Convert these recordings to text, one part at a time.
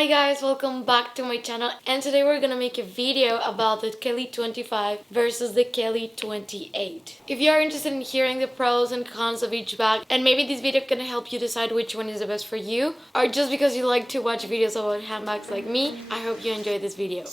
Hi guys, welcome back to my channel, and today we're gonna make a video about the Kelly 25 versus the Kelly 28. If you are interested in hearing the pros and cons of each bag, and maybe this video can help you decide which one is the best for you, or just because you like to watch videos about handbags like me, I hope you enjoy this video.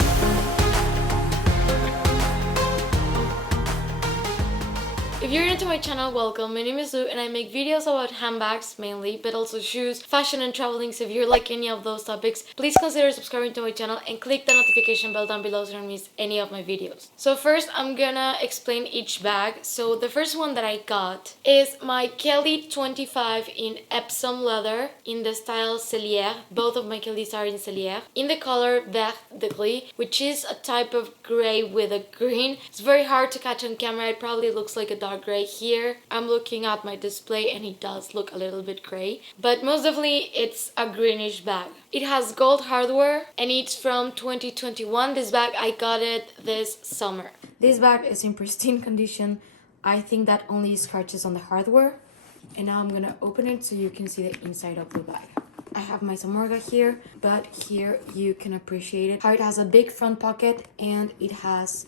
If you're new to my channel, welcome. My name is Lou and I make videos about handbags mainly, but also shoes, fashion and traveling. So if you're like any of those topics, please consider subscribing to my channel and click the notification bell down below so you don't miss any of my videos. So first I'm gonna explain each bag. So the first one that I got is my Kelly 25 in Epsom leather in the style Cellier. Both of my Kellys are in Cellier. In the color Vert de Gris, which is a type of gray with a green. It's very hard to catch on camera. It probably looks like a dark gray here. I'm looking at my display and it does look a little bit gray, but most definitely it's a greenish bag. It has gold hardware and it's from 2021. This bag, I got it this summer. This bag is in pristine condition. I think that only scratches on the hardware. And now I'm gonna open it so you can see the inside of the bag. I have my Samorga here, but here you can appreciate it. How it has a big front pocket and it has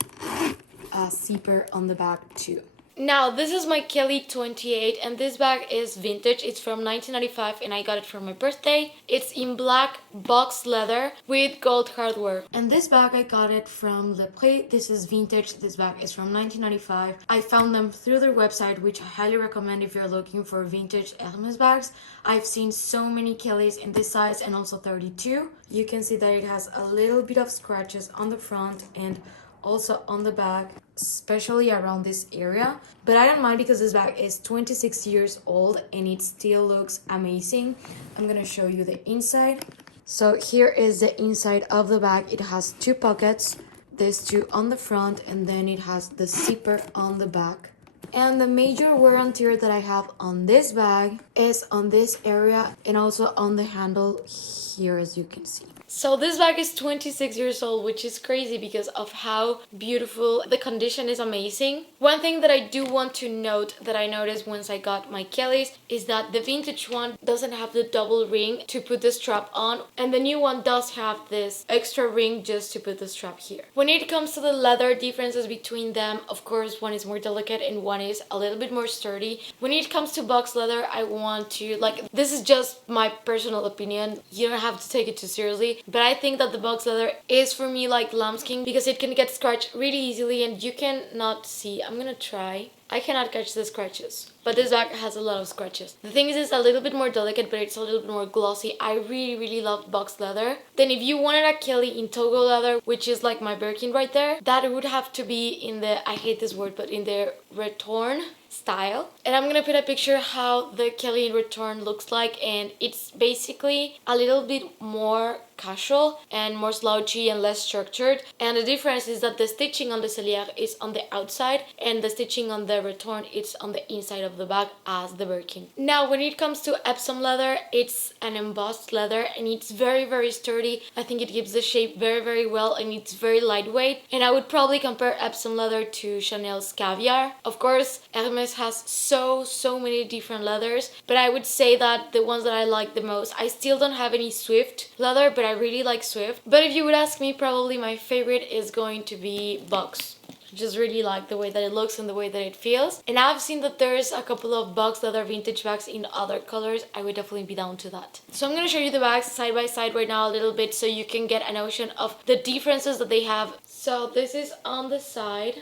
a zipper on the back too. Now, this is my Kelly 28 and this bag is vintage. It's from 1995 and I got it for my birthday. It's in black box leather with gold hardware. And this bag, I got it from Le Prix. This is vintage. This bag is from 1995. I found them through their website, which I highly recommend if you're looking for vintage Hermes bags. I've seen so many Kellys in this size and also 32. You can see that it has a little bit of scratches on the front and also on the back, especially around this area, but I don't mind because this bag is 26 years old and it still looks amazing. I'm gonna show you the inside. So here is the inside of the bag. It has two pockets, these two on the front, and then it has the zipper on the back. And the major wear and tear that I have on this bag is on this area and also on the handle here, as you can see. So this bag is 26 years old, which is crazy because of how beautiful the condition is. Amazing. One thing that I do want to note that I noticed once I got my Kellys is that the vintage one doesn't have the double ring to put the strap on, and the new one does have this extra ring just to put the strap here. When it comes to the leather differences between them, of course one is more delicate and one is a little bit more sturdy. When it comes to box leather, I want to, like, this is just my personal opinion, you don't have to take it too seriously, but I think that the box leather is for me like lambskin because it can get scratched really easily and you cannot see. I'm gonna try. I cannot catch the scratches, but this bag has a lot of scratches. The thing is, it's a little bit more delicate, but it's a little bit more glossy. I really love box leather. Then if you wanted a Kelly in Togo leather, which is like my Birkin right there, that would have to be in the, I hate this word, but in the return style. And I'm gonna put a picture how the Kelly in return looks like, and it's basically a little bit more casual and more slouchy and less structured. And the difference is that the stitching on the Cellier is on the outside and the stitching on the return it's on the inside of the bag as the Birkin. Now when it comes to Epsom leather, it's an embossed leather and it's very sturdy. I think it gives the shape very well and it's very lightweight, and I would probably compare Epsom leather to Chanel's Caviar. Of course, Hermes has so many different leathers, but I would say that the ones that I like the most, I still don't have any Swift leather, but I really like Swift. But if you would ask me, probably my favorite is going to be Box. Just really like the way that it looks and the way that it feels. And I've seen that there's a couple of box leather vintage bags in other colors. I would definitely be down to that. So I'm going to show you the bags side by side right now a little bit so you can get a notion of the differences that they have. So this is on the side,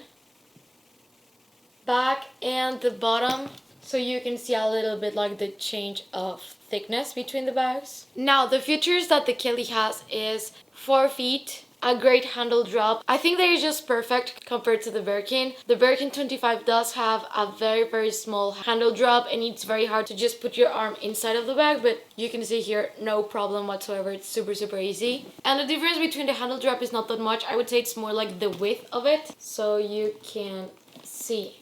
back and the bottom, so you can see a little bit like the change of thickness between the bags. Now the features that the Kelly has is 4 feet, a great handle drop. I think they're just perfect compared to the Birkin. The Birkin 25 does have a very small handle drop and it's very hard to just put your arm inside of the bag, but you can see here no problem whatsoever. It's super easy. And the difference between the handle drop is not that much. I would say it's more like the width of it, so you can see.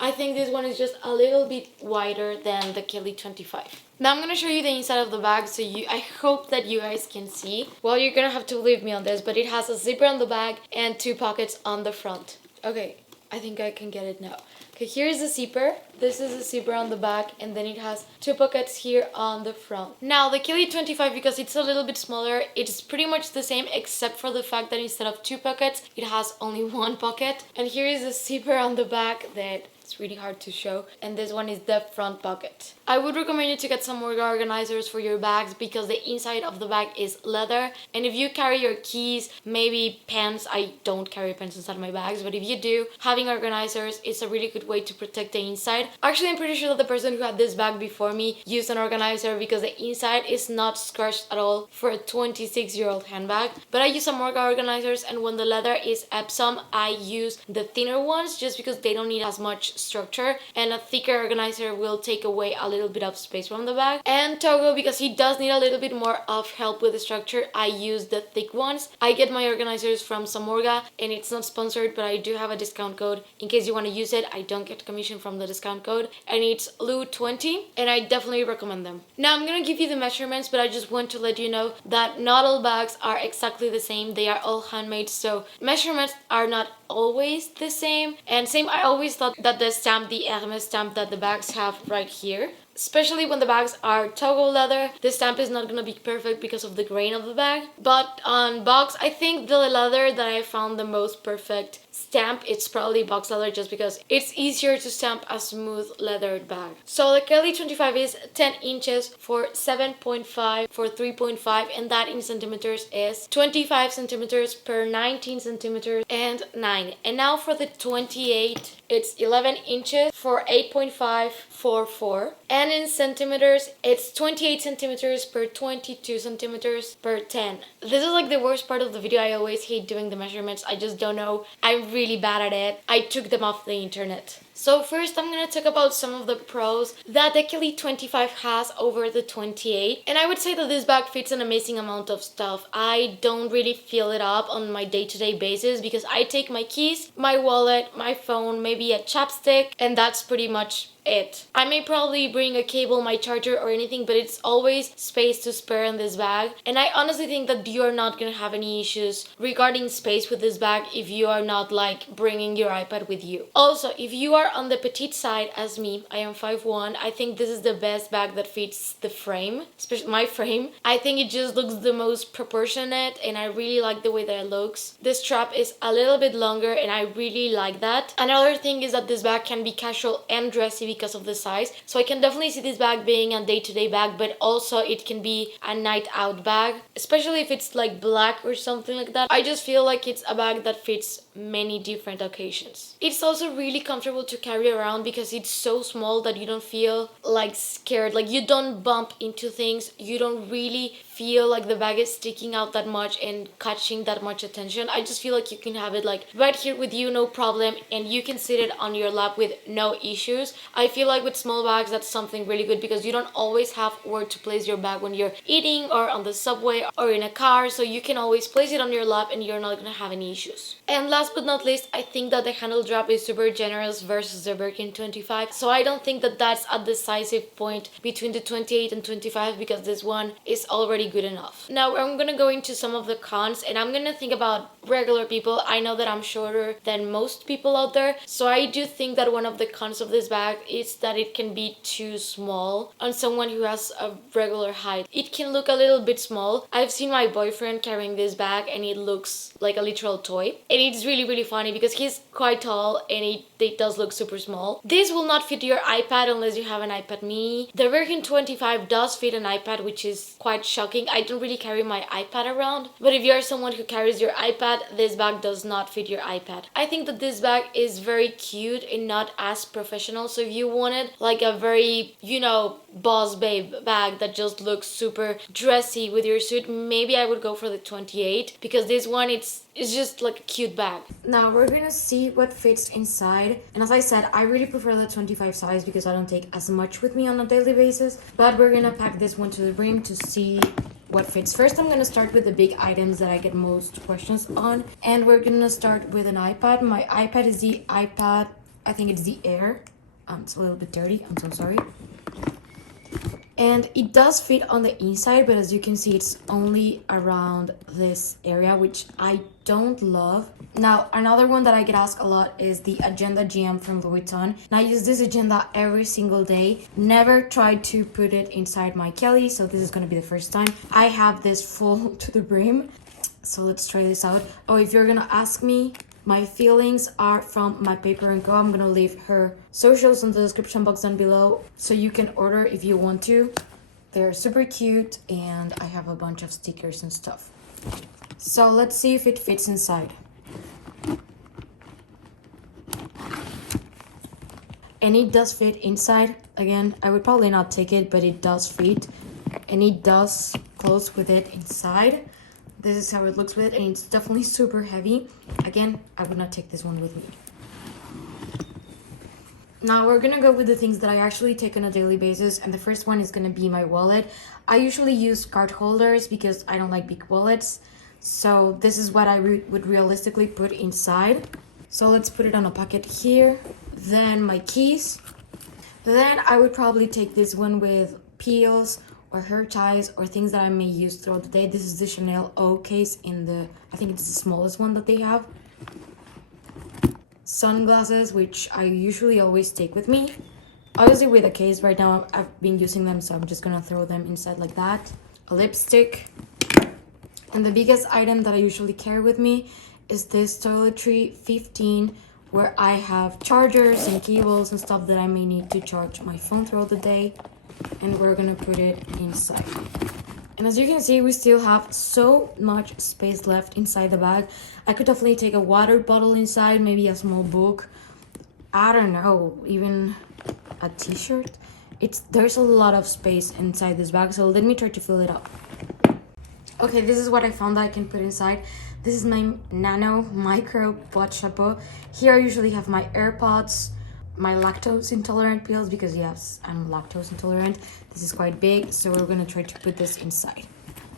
I think this one is just a little bit wider than the Kelly 25. Now I'm going to show you the inside of the bag, so I hope that you guys can see. Well, you're going to have to believe me on this, but it has a zipper on the back and 2 pockets on the front. Okay, I think I can get it now. Okay, here's the zipper. This is the zipper on the back, and then it has 2 pockets here on the front. Now, the Kelly 25, because it's a little bit smaller, it's pretty much the same except for the fact that instead of 2 pockets, it has only 1 pocket. And here is the zipper on the back that it's really hard to show, and this one is the front pocket. I would recommend you to get some more organizers for your bags because the inside of the bag is leather, and if you carry your keys, maybe pens, I don't carry pens inside my bags, but if you do, having organizers is a really good way to protect the inside. Actually, I'm pretty sure that the person who had this bag before me used an organizer because the inside is not scratched at all for a 26-year-old handbag. But I use some more organizers, and when the leather is Epsom, I use the thinner ones just because they don't need as much structure, and a thicker organizer will take away a little bit of space from the bag. And Togo, because he does need a little bit more of help with the structure, I use the thick ones. I get my organizers from Samorga, and it's not sponsored, but I do have a discount code in case you want to use it. I don't get commission from the discount code, and it's LU20, and I definitely recommend them. Now I'm gonna give you the measurements, but I just want to let you know that not all bags are exactly the same. They are all handmade, so measurements are not always the same. And same, I always thought that the stamp, the Hermes stamp that the bags have right here, especially when the bags are Togo leather, the stamp is not gonna be perfect because of the grain of the bag. But on box, I think the leather that I found the most perfect stamp, it's probably box leather, just because it's easier to stamp a smooth leathered bag. So the Kelly 25 is 10 inches for 7.5 for 3.5, and that in centimeters is 25 centimeters per 19 centimeters and 9. And now for the 28, it's 11 inches for 8.5 for 4, and in centimeters it's 28 centimeters per 22 centimeters per 10. This is like the worst part of the video. I always hate doing the measurements. I just don't know. I'm really bad at it. I took them off the internet. So first I'm gonna talk about some of the pros that the Kelly 25 has over the 28. And I would say that this bag fits an amazing amount of stuff. I don't really fill it up on my day-to-day basis because I take my keys, my wallet, my phone, maybe a chapstick, and that's pretty much it. I may probably bring a cable, my charger or anything, but it's always space to spare in this bag. And I honestly think that you're not gonna have any issues regarding space with this bag if you are not like bringing your iPad with you. Also, if you are on the petite side as me, I am 5'1", I think this is the best bag that fits the frame, especially my frame. I think it just looks the most proportionate, and I really like the way that it looks. The strap is a little bit longer, and I really like that. Another thing is that this bag can be casual and dressy because of the size, so I can definitely see this bag being a day-to-day bag, but also it can be a night out bag, especially if it's like black or something like that. I just feel like it's a bag that fits many different occasions. It's also really comfortable to carry around because it's so small that you don't feel like scared, like you don't bump into things, you don't really feel like the bag is sticking out that much and catching that much attention. I just feel like you can have it like right here with you, no problem, and you can sit it on your lap with no issues. I feel like with small bags that's something really good because you don't always have where to place your bag when you're eating or on the subway or in a car, so you can always place it on your lap and you're not gonna have any issues. And last but not least, I think that the handle drop is super generous versus the Birkin 25, so I don't think that that's a decisive point between the 28 and 25 because this one is already good enough. Now I'm gonna go into some of the cons, and I'm gonna think about regular people. I know that I'm shorter than most people out there, so I do think that one of the cons of this bag is that it can be too small on someone who has a regular height. It can look a little bit small. I've seen my boyfriend carrying this bag and it looks like a literal toy, and it's really funny because he's quite tall and it does look super small. This will not fit your iPad unless you have an iPad mini. The Birkin 25 does fit an iPad, which is quite shocking. I don't really carry my iPad around, but if you're someone who carries your iPad, this bag does not fit your iPad. I think that this bag is very cute and not as professional, so if you wanted like a very, you know, boss babe bag that just looks super dressy with your suit, maybe I would go for the 28 because this one it's just like a cute bag. Now we're gonna see what fits inside, and as I said, I really prefer the 25 size because I don't take as much with me on a daily basis, but we're gonna pack this one to the brim to see what fits. First, I'm gonna start with the big items that I get most questions on, and we're gonna start with an iPad. My iPad is the iPad, I think it's the Air. It's a little bit dirty, I'm so sorry. And it does fit on the inside, but as you can see, it's only around this area, which I don't love. Now, another one that I get asked a lot is the Agenda GM from Louis Vuitton. And I use this agenda every single day. Never tried to put it inside my Kelly, so this is gonna be the first time. I have this full to the brim. So let's try this out. Oh, if you're gonna ask me, my feelings are from my paper and co. I'm gonna leave her socials in the description box down below so you can order if you want to. They're super cute and I have a bunch of stickers and stuff. So let's see if it fits inside. And it does fit inside. Again, I would probably not take it, but it does fit. And it does close with it inside. This is how it looks with it, and it's definitely super heavy. Again, I would not take this one with me. Now we're gonna go with the things that I actually take on a daily basis, and the first one is gonna be my wallet. I usually use card holders because I don't like big wallets. So this is what I would realistically put inside. So let's put it on a pocket here. Then my keys. Then I would probably take this one with peels or hair ties or things that I may use throughout the day. This is the Chanel O case in the, I think it's the smallest one that they have. Sunglasses, which I usually always take with me. Obviously with a case right now, I've been using them, so I'm just gonna throw them inside like that. A lipstick. And the biggest item that I usually carry with me is this toiletry 15, where I have chargers and cables and stuff that I may need to charge my phone throughout the day. And we're gonna put it inside. And as you can see, we still have so much space left inside the bag. I could definitely take a water bottle inside, maybe a small book. I don't know, even a t-shirt. There's a lot of space inside this bag, so let me try to fill it up. Okay, this is what I found that I can put inside. This is my nano micro pot chapeau. Here I usually have my AirPods, my lactose intolerant pills, because yes, I'm lactose intolerant. This is quite big, so we're gonna try to put this inside.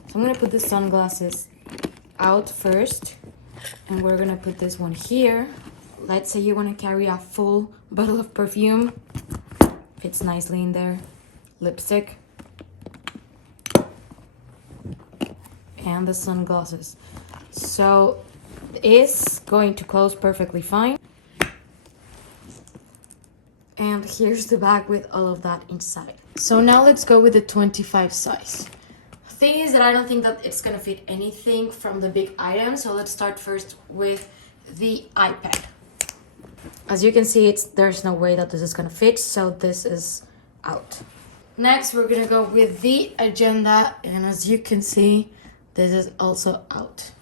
So I'm gonna put the sunglasses out first, and we're gonna put this one here. Let's say you wanna carry a full bottle of perfume. Fits nicely in there. Lipstick. And the sunglasses. So it's going to close perfectly fine. And here's the bag with all of that inside. So now let's go with the 25 size. Thing is that I don't think that it's gonna fit anything from the big items. So let's start first with the iPad. As you can see, there's no way that this is gonna fit, so this is out. Next, we're gonna go with the agenda, and as you can see, this is also out.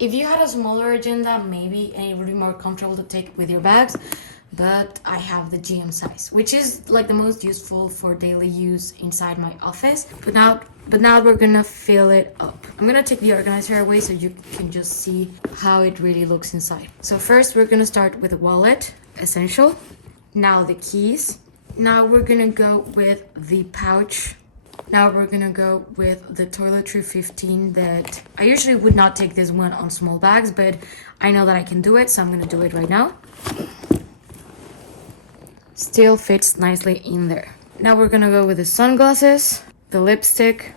If you had a smaller agenda, maybe, and it would be more comfortable to take with your bags, but I have the GM size, which is like the most useful for daily use inside my office. But now we're gonna fill it up. I'm gonna take the organizer away so you can just see how it really looks inside. So first we're gonna start with the wallet, essential. Now the keys. Now we're gonna go with the pouch. Now we're gonna go with the toiletry 15 that I usually would not take this one on small bags, but I know that I can do it, so I'm gonna do it right now. Still fits nicely in there. Now we're gonna go with the sunglasses, the lipstick,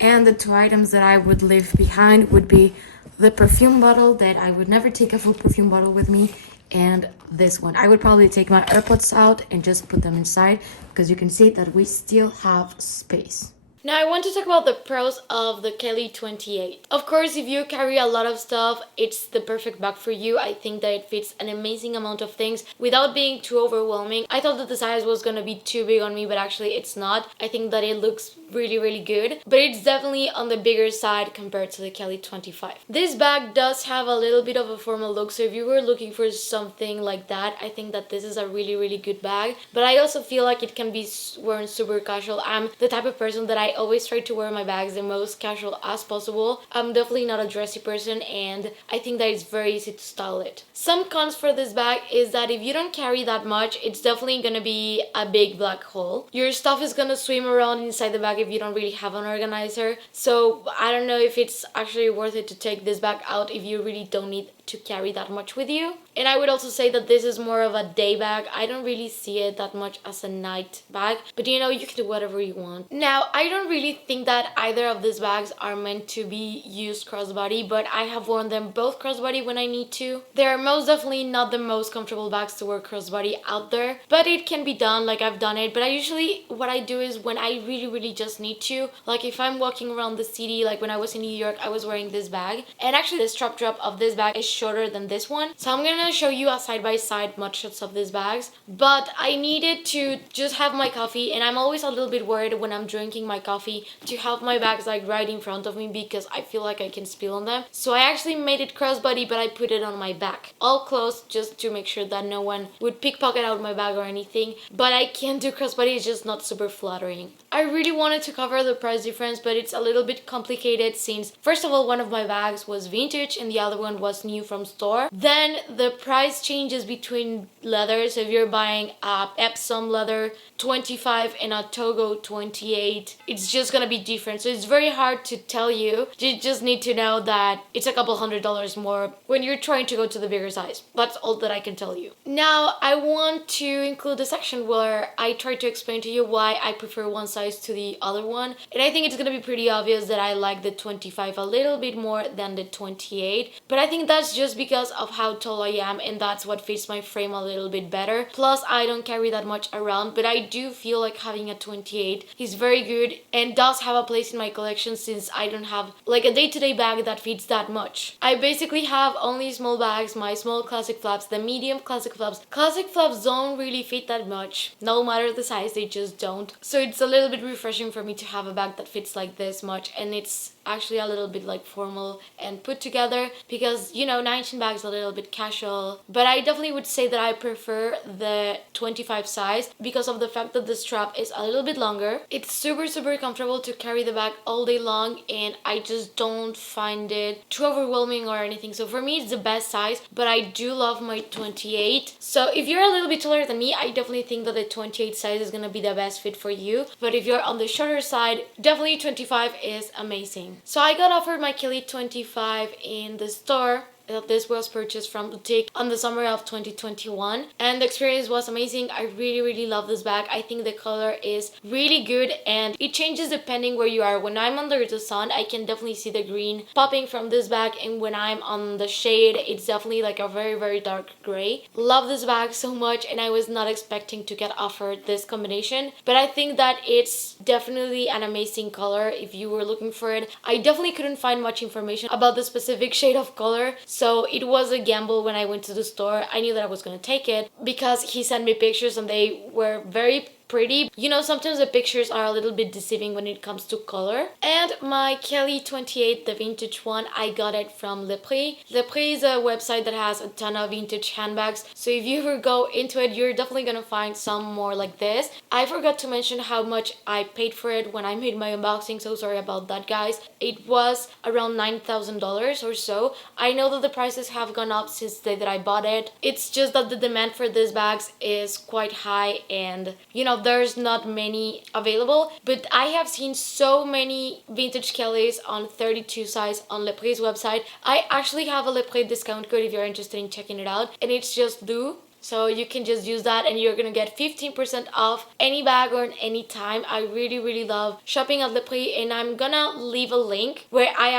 and the two items that I would leave behind would be the perfume bottle that I would never take a full perfume bottle with me, and this one. I would probably take my AirPods out and just put them inside because you can see that we still have space. Now I want to talk about the pros of the Kelly 28. Of course, if you carry a lot of stuff, it's the perfect bag for you. I think that it fits an amazing amount of things without being too overwhelming. I thought that the size was gonna be too big on me, but actually it's not. I think that it looks really good, but it's definitely on the bigger side compared to the Kelly 25. This bag does have a little bit of a formal look, so if you were looking for something like that, I think that this is a really good bag. But I also feel like it can be worn super casual. I'm the type of person that I always try to wear my bags the most casual as possible. I'm definitely not a dressy person, and I think that it's very easy to style it. Some cons for this bag is that if you don't carry that much, it's definitely gonna be a big black hole. Your stuff is gonna swim around inside the bag if you don't really have an organizer. So I don't know if it's actually worth it to take this bag out if you really don't need to carry that much with you. And I would also say that this is more of a day bag. I don't really see it that much as a night bag, but you know, you can do whatever you want. Now, I don't really think that either of these bags are meant to be used crossbody, but I have worn them both crossbody when I need to. They're most definitely not the most comfortable bags to wear crossbody out there, but it can be done. Like, I've done it. But I usually, what I do is when I really just need to, like if I'm walking around the city, like when I was in New York, I was wearing this bag, and actually the strap drop of this bag is shorter than this one, so I'm gonna show you a side-by-side mugshots of these bags. But I needed to just have my coffee, and I'm always a little bit worried when I'm drinking my coffee to have my bags like right in front of me because I feel like I can spill on them. So I actually made it crossbody, but I put it on my back, all closed, just to make sure that no one would pickpocket out my bag or anything. But I can do crossbody, it's just not super flattering. I really wanted to cover the price difference, but it's a little bit complicated since, first of all, one of my bags was vintage and the other one was new from store. Then the price changes between leathers. If you're buying a Epsom leather 25 and a Togo 28, it's just gonna be different. So it's very hard to tell you. You just need to know that it's a couple $100 more when you're trying to go to the bigger size. That's all that I can tell you. Now, I want to include a section where I try to explain to you why I prefer one size to the other one. And I think it's gonna be pretty obvious that I like the 25 a little bit more than the 28. But I think that's just because of how tall I am, and that's what fits my frame a little bit better. Plus, I don't carry that much around, but I do feel like having a 28 is very good and does have a place in my collection since I don't have like a day-to-day bag that fits that much. I basically have only small bags, my small classic flaps, the medium classic flaps. Classic flaps don't really fit that much, no matter the size, they just don't. So it's a little bit refreshing for me to have a bag that fits like this much, and it's actually a little bit like formal and put together because, you know, 19 bags a little bit casual. But I definitely would say that I prefer the 25 size because of the fact that the strap is a little bit longer. It's super comfortable to carry the bag all day long, and I just don't find it too overwhelming or anything. So for me, it's the best size, but I do love my 28. So if you're a little bit taller than me, I definitely think that the 28 size is gonna be the best fit for you. But if you're on the shorter side, definitely 25 is amazing. So I got offered my Kelly 25 in the store. This was purchased from boutique on the summer of 2021, and the experience was amazing. I really love this bag. I think the color is really good and it changes depending where you are. When I'm under the sun, I can definitely see the green popping from this bag, and when I'm on the shade, it's definitely like a very dark gray. Love this bag so much, and I was not expecting to get offered this combination, but I think that it's definitely an amazing color if you were looking for it. I definitely couldn't find much information about the specific shade of color, so it was a gamble when I went to the store. I knew that I was gonna take it because he sent me pictures and they were very pretty. You know, sometimes the pictures are a little bit deceiving when it comes to color. And my Kelly 28, the vintage one, I got it from Le Prix. Le Prix is a website that has a ton of vintage handbags, so if you ever go into it, you're definitely gonna find some more like this. I forgot to mention how much I paid for it when I made my unboxing, so sorry about that, guys. It was around $9,000 or so. I know that the prices have gone up since the day that I bought it. It's just that the demand for these bags is quite high, and you know, there's not many available, but I have seen so many vintage Kellys on 32 size on Le Prix's website. I actually have a Le Prix discount code if you're interested in checking it out, and it's just Lou. So you can just use that and you're gonna get 15% off any bag or any time. I really love shopping at Le Prix, and I'm gonna leave a link where I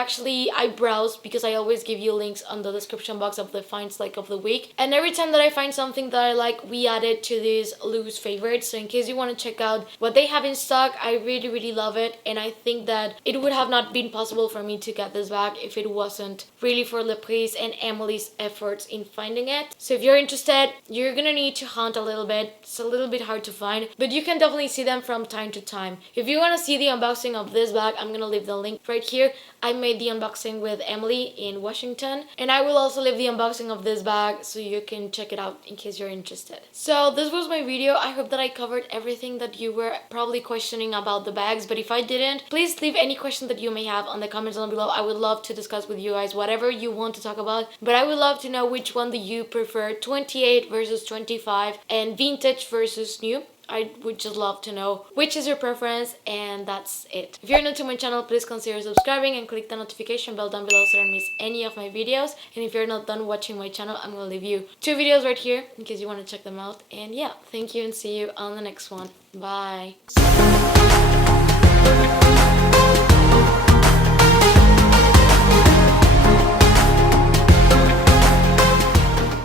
browse, because I always give you links on the description box of the finds like of the week. And every time that I find something that I like, we add it to these Lou's favorites. So in case you want to check out what they have in stock, I really love it. And I think that it would have not been possible for me to get this bag if it wasn't really for Le Prix's and Emily's efforts in finding it. So if you're interested, you're gonna need to hunt a little bit. It's a little bit hard to find, but you can definitely see them from time to time. If you want to see the unboxing of this bag, I'm gonna leave the link right here. I made the unboxing with Emily in Washington, and I will also leave the unboxing of this bag so you can check it out in case you're interested. So this was my video. I hope that I covered everything that you were probably questioning about the bags, but if I didn't, please leave any question that you may have on the comments down below. I would love to discuss with you guys whatever you want to talk about, but I would love to know which one do you prefer, 28 versus 25 and vintage versus new. I would just love to know which is your preference, and that's it. If you're new to my channel, please consider subscribing and click the notification bell down below so you don't miss any of my videos. And if you're not done watching my channel, I'm gonna leave you 2 videos right here in case you want to check them out. And yeah, thank you and see you on the next one. Bye.